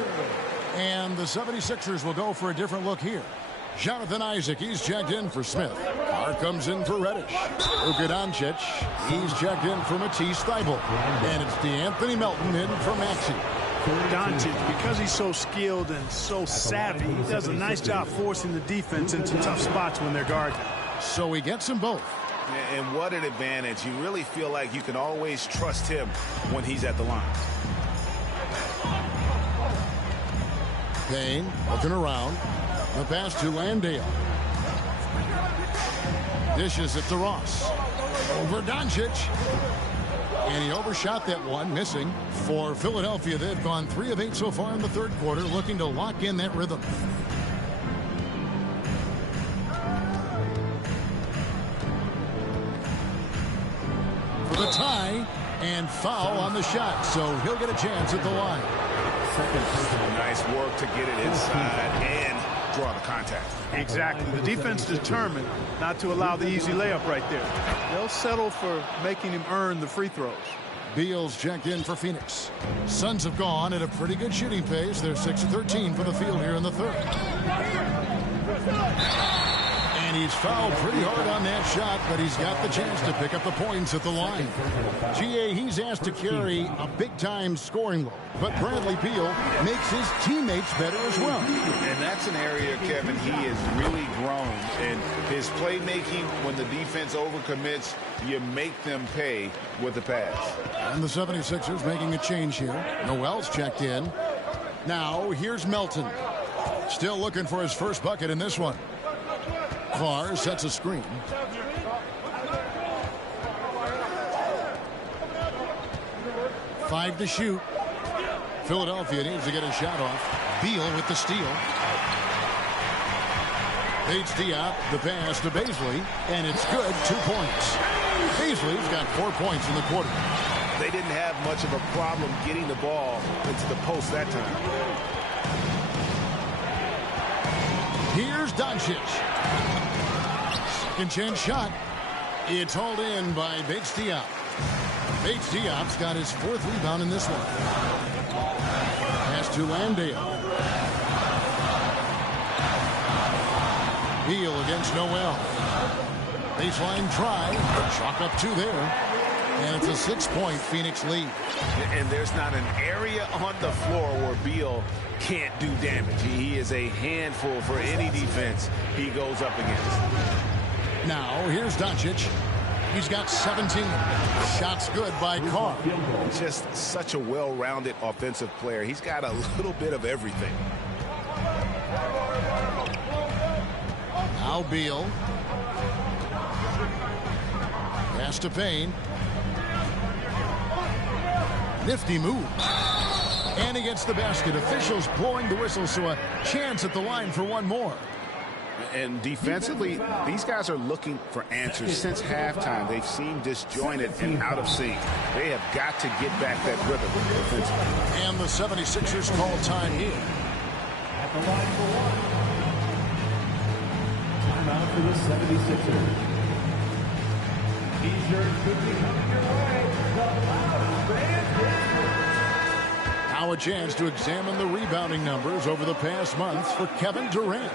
And the 76ers will go for a different look here. Jonathan Isaac, he's checked in for Smith. Carr comes in for Reddish. Luka Doncic, he's checked in for Matisse Thybulle. And it's DeAnthony Melton in for Maxey. Doncic, because he's so skilled and so savvy, he does a nice job forcing the defense into tough spots when they're guarding. So he gets them both. And what an advantage. You really feel like you can always trust him when he's at the line. Payne looking around. The pass to Landale. Dishes it to Ross. Over Doncic. And he overshot that one, missing. For Philadelphia, they've gone 3 of 8 so far in the third quarter, looking to lock in that rhythm. For the tie, and foul on the shot, so he'll get a chance at the line. Nice work to get it inside and draw the contact. Exactly. The defense determined not to allow the easy layup right there. They'll settle for making him earn the free throws. Beal's checked in for Phoenix. Suns have gone at a pretty good shooting pace. They're 6 of 13 for the field here in the third. And he's fouled pretty hard on that shot, but he's got the chance to pick up the points at the line. GA, he's asked to carry a big-time scoring load, but Bradley Beal makes his teammates better as well. And that's an area, Kevin, he has really grown. And his playmaking, when the defense overcommits, you make them pay with the pass. And the 76ers making a change here. Noel's checked in. Now, here's Melton. Still looking for his first bucket in this one. Carr sets a screen. Five to shoot. Philadelphia needs to get a shot off. Beal with the steal. Bates-Diop, the pass to Baisley, and it's good. 2 points. Baisley's got 4 points in the quarter. They didn't have much of a problem getting the ball into the post that time. Here's Doncic. Second chance shot. It's hauled in by Bates-Diop. Bates-Diop's got his 4th rebound in this one. Pass to Landale. Beal against Noel. Baseline try. Chalk up 2 there. And it's a 6-point Phoenix lead. And there's not an area on the floor where Beal can't do damage. He is a handful for any defense he goes up against. Now, here's Doncic. He's got 17. Shots good by Carr. Just such a well-rounded offensive player. He's got a little bit of everything. Now Beal. Pass to Payne. Nifty move. And he gets the basket. Officials blowing the whistle, so a chance at the line for one more. And defensively, these guys are looking for answers since halftime. They've seemed disjointed and out of sync. They have got to get back that rhythm defensively. And the 76ers call time here. At the line for one. Timeout for the 76ers. T-shirt could be coming your way. The loudest band. Now a chance to examine the rebounding numbers over the past months for Kevin Durant.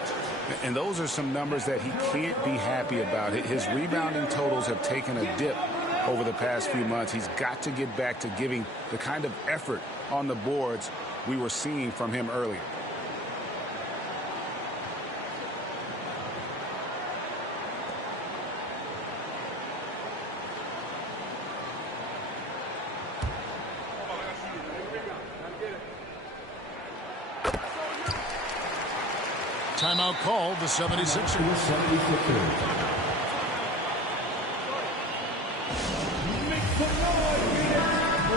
And those are some numbers that he can't be happy about. His rebounding totals have taken a dip over the past few months. He's got to get back to giving the kind of effort on the boards we were seeing from him earlier. Timeout called the 76ers.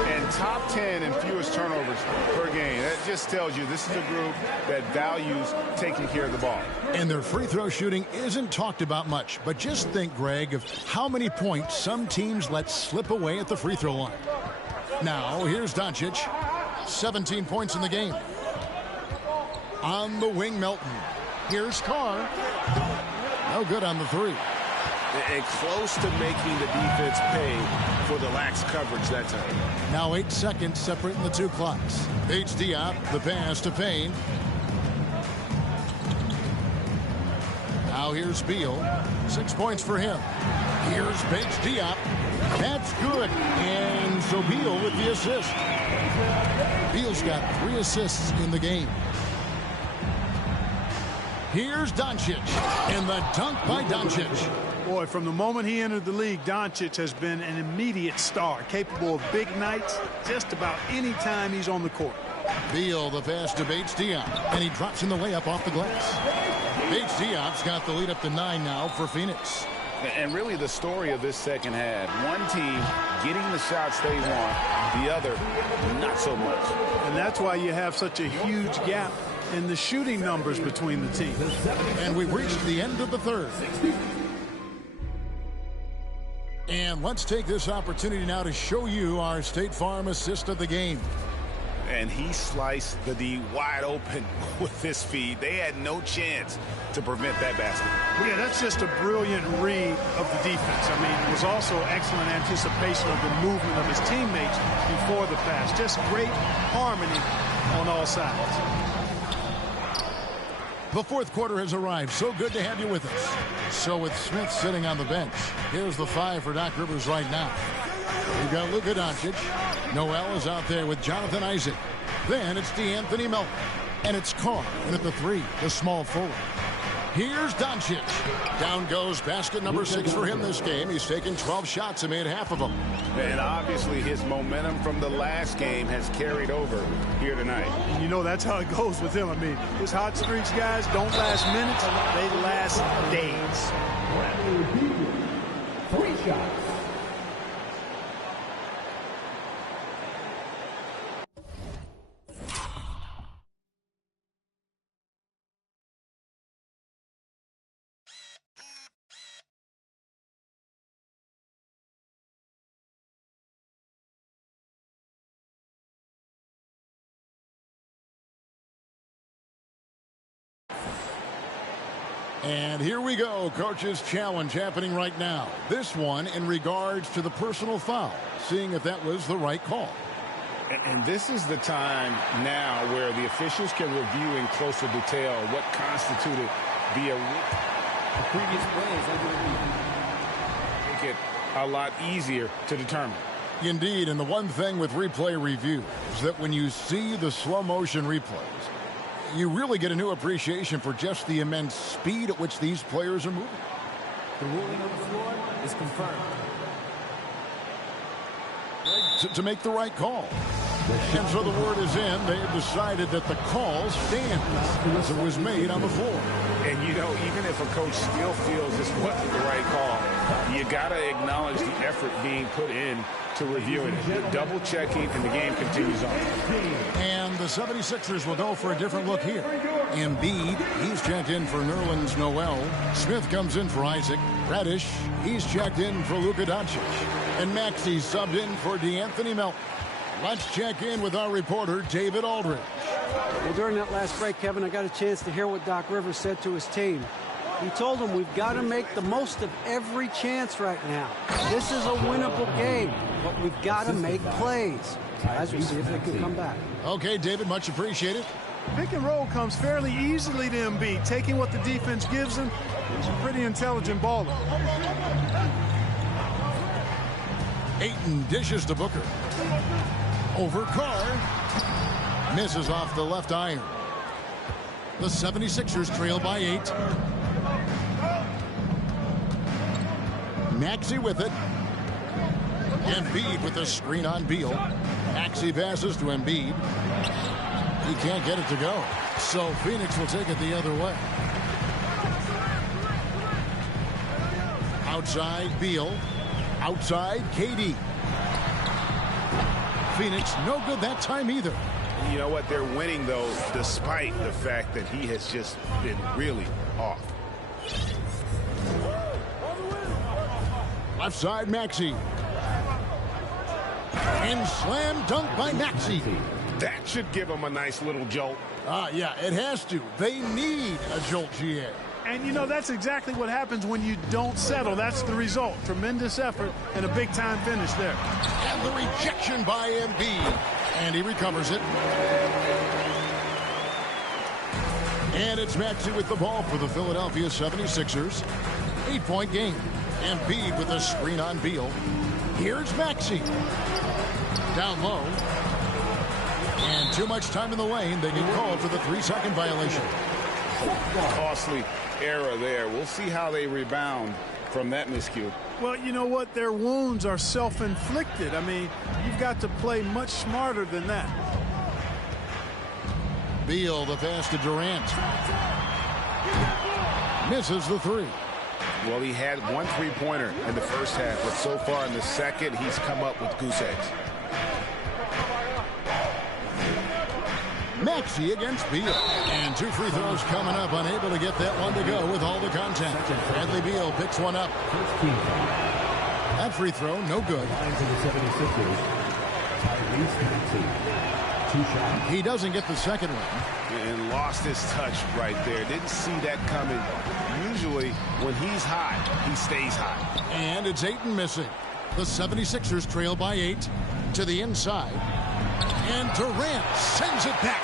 And top 10 in fewest turnovers per game. That just tells you this is a group that values taking care of the ball. And their free throw shooting isn't talked about much, but just think, Greg, of how many points some teams let slip away at the free throw line. Now, here's Doncic. 17 points in the game. On the wing, Melton. Here's Carr. No good on the three. And close to making the defense pay for the lax coverage that time. Now 8 seconds separating the two clocks. Diop, the pass to Payne. Now here's Beal. 6 points for him. Here's Diop. That's good. And so Beal with the assist. Beal's got 3 assists in the game. Here's Doncic, and the dunk by Doncic. Boy, from the moment he entered the league, Doncic has been an immediate star, capable of big nights just about any time he's on the court. Beal, the pass to Diop, and he drops in the layup off the glass. Diop's got the lead up to 9 now for Phoenix. And really the story of this second half, one team getting the shots they want, the other not so much. And that's why you have such a huge gap in the shooting numbers between the teams. And we've reached the end of the third. And let's take this opportunity now to show you our State Farm assist of the game. And he sliced the D wide open with his feed. They had no chance to prevent that basket. Yeah, that's just a brilliant read of the defense. I mean, it was also excellent anticipation of the movement of his teammates before the pass. Just great harmony on all sides. The fourth quarter has arrived. So good to have you with us. So with Smith sitting on the bench, here's the 5 for Doc Rivers right now. We've got Luka Doncic. Noel is out there with Jonathan Isaac. Then it's DeAnthony Melton. And it's Carr. And at the 3, the small forward. Here's Doncic. Down goes basket number 6 for him this game. He's taken 12 shots and made half of them. And obviously his momentum from the last game has carried over here tonight. And you know that's how it goes with him. I mean, his hot streaks, guys, don't last minutes. They last days. 3 shots. And here we go. Coach's challenge happening right now. This one in regards to the personal foul. Seeing if that was the right call. And this is the time now where the officials can review in closer detail what constituted the previous plays. Make it a lot easier to determine. Indeed, and the one thing with replay review is that when you see the slow motion replays, you really get a new appreciation for just the immense speed at which these players are moving. The ruling on the floor is confirmed. To make the right call. And so the word is in. They have decided that the call stands as it was made on the floor. And, you know, even if a coach still feels this wasn't the right call, You got to acknowledge the effort being put in to reviewing it. Double checking, and the game continues on. And the 76ers will go for a different look here. Embiid, he's checked in for Nerlens Noel. Smith comes in for Isaac. Reddish, he's checked in for Luka Doncic. And Maxey subbed in for DeAnthony Melton. Let's check in with our reporter, David Aldridge. Well, during that last break, Kevin, I got a chance to hear what Doc Rivers said to his team. He told them we've got to make the most of every chance right now. This is a winnable game, but we've got to make plays. As we see if they can come back. Okay, David, much appreciated. Pick and roll comes fairly easily to Embiid, taking what the defense gives him. He's a pretty intelligent baller. Ayton dishes to Booker. Over Carr. Misses off the left iron. The 76ers trail by 8. Maxey with it. Embiid with the screen on Beal. Maxey passes to Embiid. He can't get it to go. So Phoenix will take it the other way. Outside Beal. Outside KD. Phoenix no good that time either. You know what? They're winning, though, despite the fact that he has just been really off. Left side Maxey. And slam dunk by Maxey. That should give him a nice little jolt. Yeah, it has to. They need a jolt, GA. And, you know, that's exactly what happens when you don't settle. That's the result. Tremendous effort and a big-time finish there. And the rejection by Embiid. And he recovers it. And it's Maxey with the ball for the Philadelphia 76ers. 8-point game. Embiid with a screen on Beal. Here's Maxey. Down low. And too much time in the lane. They get called for the 3-second violation. Costly error there. We'll see how they rebound from that miscue. Well, you know what? Their wounds are self-inflicted. I mean, you've got to play much smarter than that. Beal, the pass to Durant. Misses the 3. Well, he had 1 3-pointer in the first half, but so far in the second, he's come up with goose eggs. Maxey against Beal. And 2 free throws coming up. Unable to get that one to go with all the contact. Bradley Beal picks one up. That free throw, no good. He doesn't get the second one. And lost his touch right there. Didn't see that coming. Usually, when he's hot, he stays hot. And it's Ayton missing. The 76ers trail by 8 to the inside. And Durant sends it back.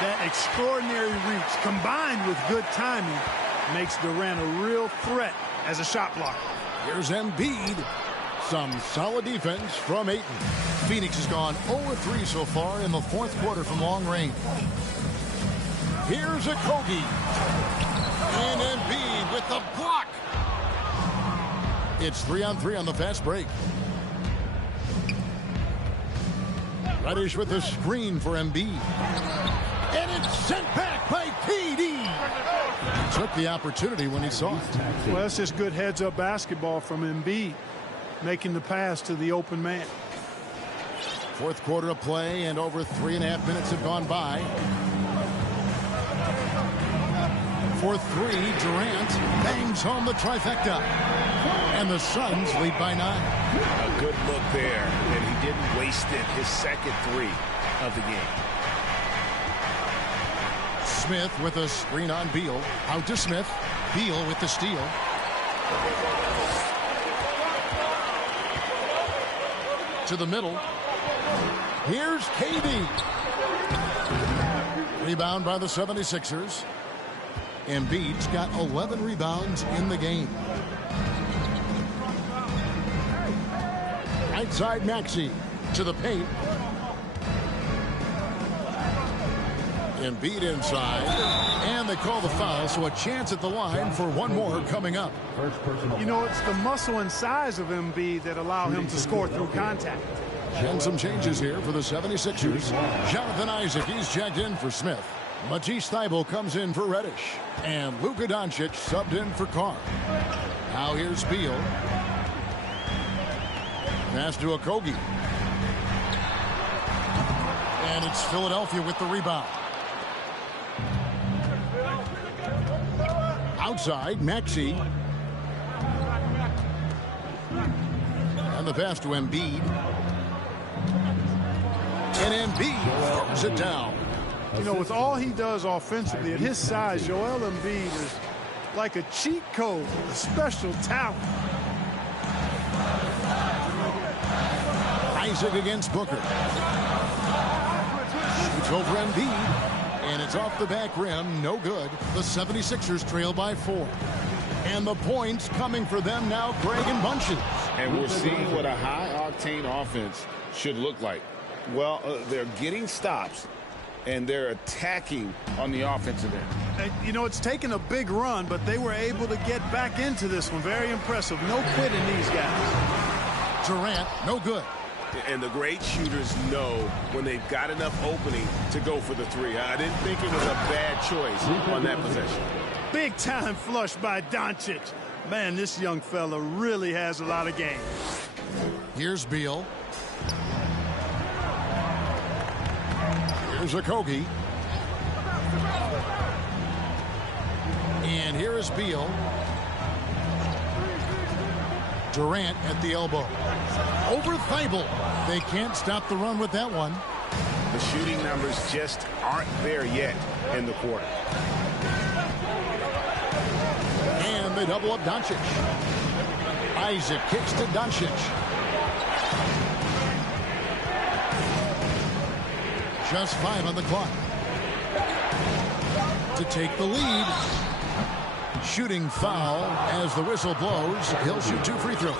That extraordinary reach combined with good timing makes Durant a real threat as a shot blocker. Here's Embiid. Some solid defense from Ayton. Phoenix has gone 0-3 so far in the 4th quarter from long range. Here's a Kogi. And Embiid with the block. It's 3-on-3 on the fast break. Reddish with the screen for Embiid. And it's sent back by KD. He took the opportunity when he saw it. Well, that's just good heads-up basketball from Embiid, making the pass to the open man. 4th quarter of play, and over 3.5 minutes have gone by. For 3, Durant bangs home the trifecta. And the Suns lead by 9. A good look there, and he didn't waste it. His second 3 of the game. Smith with a screen on Beal. Out to Smith. Beal with the steal. To the middle. Here's KD. Rebound by the 76ers. Embiid's got 11 rebounds in the game. Right side Maxey to the paint. Embiid inside. And they call the foul, so a chance at the line for one more coming up. You know, it's the muscle and size of Embiid that allow him to score through contact. And some changes here for the 76ers. Jonathan Isaac, he's checked in for Smith. Matisse Thybulle comes in for Reddish. And Luka Doncic subbed in for Carr. Now here's Beal. Pass to Okogie. And it's Philadelphia with the rebound. Outside, Maxey. And the pass to Embiid. And Embiid throws it down. You know, with all he does offensively, at his size, Joel Embiid is like a cheat code, a special talent. Isaac against Booker. Shoots over Embiid. And it's off the back rim. No good. The 76ers trail by 4. And the points coming for them now, Greg and Bunches. And we're seeing what a high-octane offense should look like. Well, they're getting stops, and they're attacking on the offensive end. You know, it's taken a big run, but they were able to get back into this one. Very impressive. No quitting these guys. Durant, no good. And the great shooters know when they've got enough opening to go for the three. I didn't think it was a bad choice on that possession. Big time flush by Doncic. Man, this young fella really has a lot of game. Here's Beal. Here's Okogie. And here is Beal. Durant at the elbow. Over Thibault. They can't stop the run with that one. The shooting numbers just aren't there yet in the quarter. And they double up Doncic. Isaac kicks to Doncic. Just 5 on the clock. To take the lead. Shooting foul as the whistle blows. He'll shoot 2 free throws.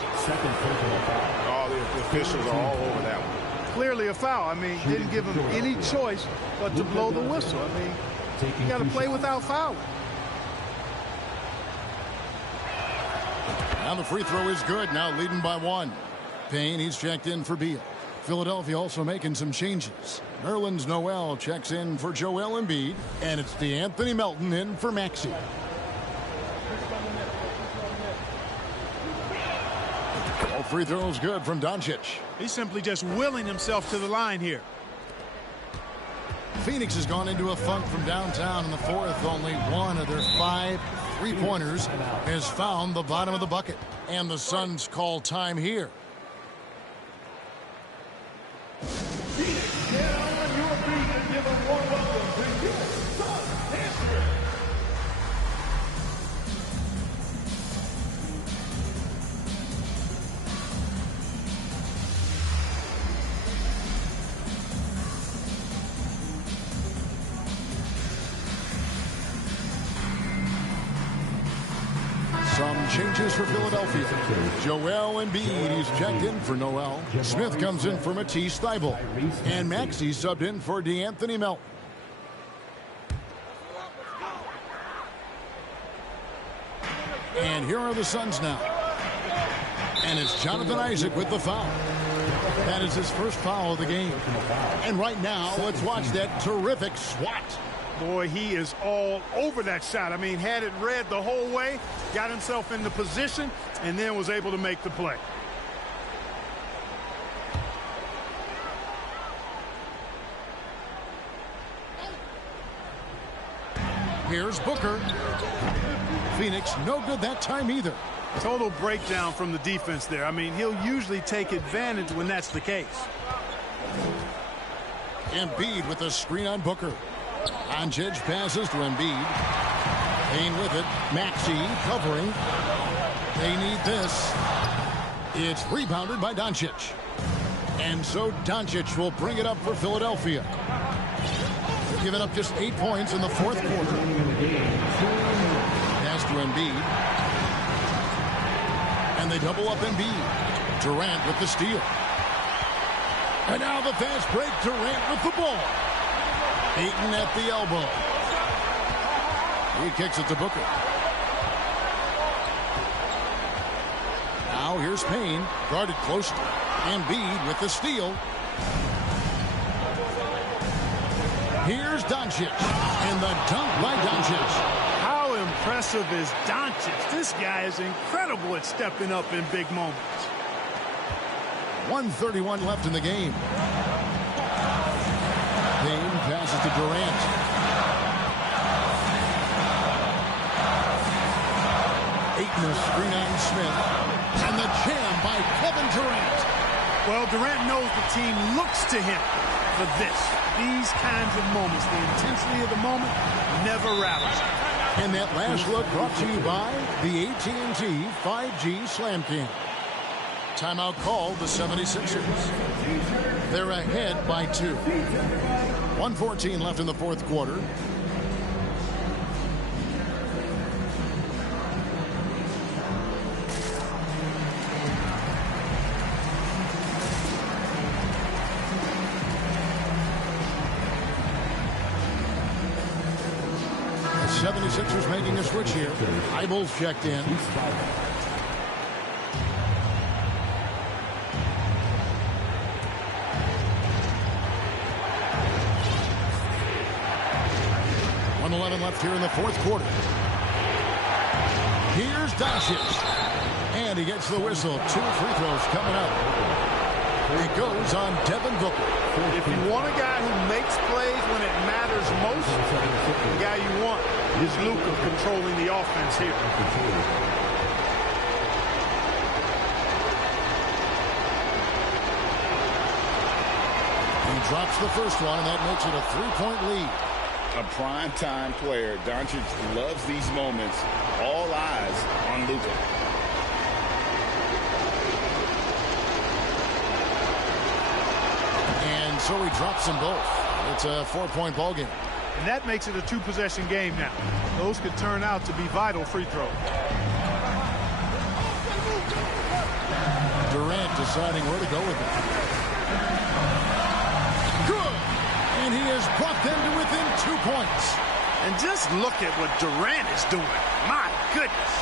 All the officials are all over that one. Clearly a foul. I mean, didn't give him any choice but to blow the whistle. I mean, you got to play without fouling. Now the free throw is good. Now leading by 1. Payne, he's checked in for Beal. Philadelphia also making some changes. Nerlens Noel checks in for Joel Embiid. And it's DeAnthony Melton in for Maxey. All free throws good from Doncic. He's simply just willing himself to the line here. Phoenix has gone into a funk from downtown in the 4th. Only one of their 5 3-pointers has found the bottom of the bucket. And the Suns call time here. Phoenix, get on your feet and give a warm welcome to your Suns answer. Some changes for Philadelphia. Joel Embiid, he's checked in for Noel. Smith comes in for Matisse Thybulle. And Maxey subbed in for DeAnthony Melton. And here are the Suns now. And it's Jonathan Isaac with the foul. That is his first foul of the game. And right now, let's watch that terrific swat. Boy, he is all over that shot. I mean, had it read the whole way, got himself in the position, and then was able to make the play. Here's Booker. Phoenix, no good that time either. Total breakdown from the defense there. I mean, he'll usually take advantage when that's the case. Embiid with a screen on Booker. Doncic passes to Embiid. Payne with it. Maxey covering. They need this. It's rebounded by Doncic. And so Doncic will bring it up for Philadelphia. Giving up just 8 points in the 4th quarter. Pass to Embiid. And they double up Embiid. Durant with the steal. And now the fast break. Durant with the ball. Ayton at the elbow. He kicks it to Booker. Now here's Payne. Guarded closely. Embiid with the steal. Here's Doncic. And the dunk by Doncic. How impressive is Doncic? This guy is incredible at stepping up in big moments. 1:31 left in the game. Payne passes to Durant. Ayton a screen on Smith. And the jam by Kevin Durant. Well, Durant knows the team looks to him for this. These kinds of moments, the intensity of the moment never rattles. And that last look brought to you by the AT&T 5G Slam King. Timeout called the 76ers. They're ahead by 2. 1:14 left in the fourth quarter. The 76ers making a switch here. Eibel's checked in. Left here in the fourth quarter. Here's Doncic. And he gets the whistle. 2 free throws coming up. It goes on Devin Booker. If you want a guy who makes plays when it matters most, the guy you want is Luka controlling the offense here. He drops the first one, and that makes it a 3-point lead. A prime-time player. Doncic loves these moments. All eyes on Luka. And so he drops them both. It's a 4-point ball game. And that makes it a 2-possession game now. Those could turn out to be vital free throws. Durant deciding where to go with it. Good! And he has brought them to within 2 points. And just look at what Durant is doing. My goodness.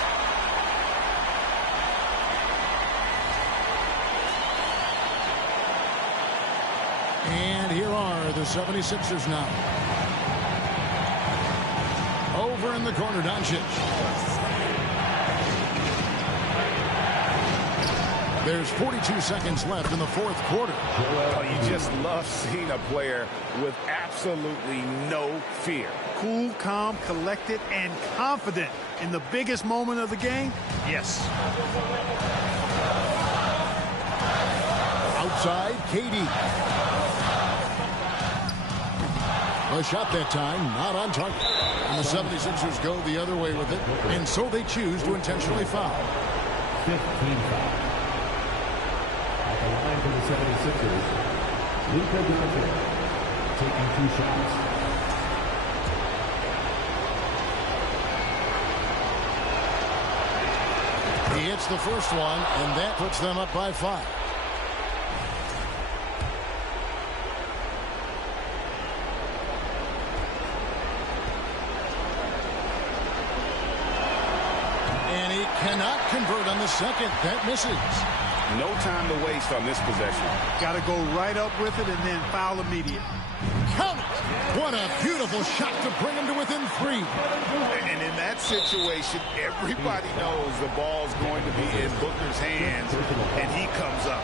And here are the 76ers now. Over in the corner, Doncic. There's 42 seconds left in the fourth quarter. Oh, you just love seeing a player with absolutely no fear. Cool, calm, collected, and confident in the biggest moment of the game? Yes. Outside, KD. A shot that time, not on target. And the 76ers go the other way with it, and so they choose to intentionally foul. 15 foul. At the line for the 76ers, Luka Doncic taking 2 shots. He hits the first one, and that puts them up by 5. And he cannot convert on the second. That misses. No time to waste on this possession. Got to go right up with it and then foul immediate. Count it! What a beautiful shot to bring him to within 3. And in that situation, everybody knows the ball's going to be in Booker's hands, and he comes up.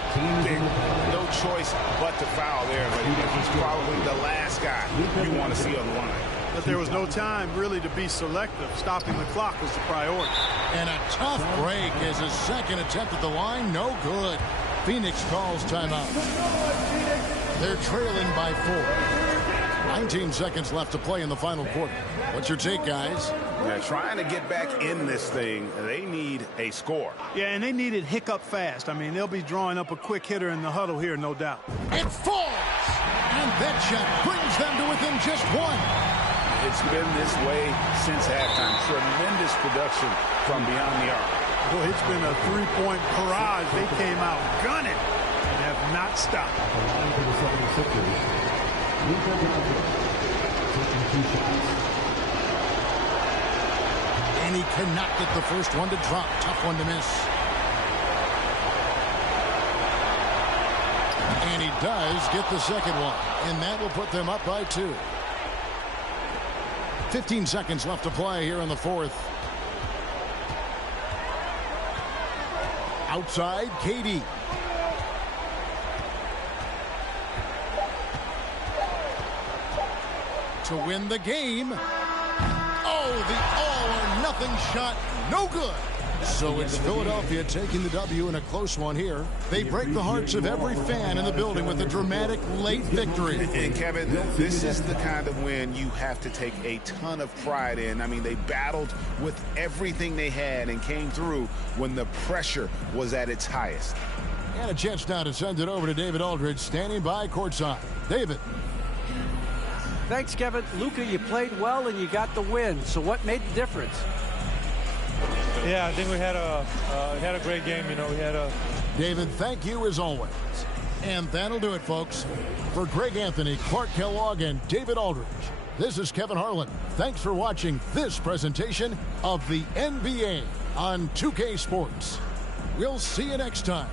No choice but to foul there, but he's probably the last guy you want to see on the line. But there was no time really to be selective. Stopping the clock was the priority. And a tough break as his second attempt at the line, no good. Phoenix calls timeout. They're trailing by 4. 19 seconds left to play in the final quarter. What's your take, guys? They're trying to get back in this thing. They need a score. Yeah, and they need it hiccup fast. I mean, they'll be drawing up a quick hitter in the huddle here, no doubt. It falls! And that shot brings them to within just 1. It's been this way since halftime. Tremendous production from beyond the arc. Boy, it's been a 3-point barrage. They came out gunning and have not stopped. At the line for the 76ers, Luka Doncic taking 2 shots. And he cannot get the first one to drop. Tough one to miss. And he does get the second one. And that will put them up by 2. 15 seconds left to play here in the fourth. Outside, KD. to win the game. Oh, the all-or-nothing shot, no good. So it's Philadelphia taking the W in a close one here. They break the hearts of every fan in the building with a dramatic late victory. And Kevin, this is the kind of win you have to take a ton of pride in. I mean, they battled with everything they had and came through when the pressure was at its highest. And a chance now to send it over to David Aldridge, standing by courtside. David. Thanks, Kevin. Luka, you played well and you got the win. So what made the difference? Yeah, I think we had a great game. You know, we had a. David, thank you as always. And that'll do it, folks. For Greg Anthony, Clark Kellogg, and David Aldridge, this is Kevin Harlan. Thanks for watching this presentation of the NBA on 2K Sports. We'll see you next time.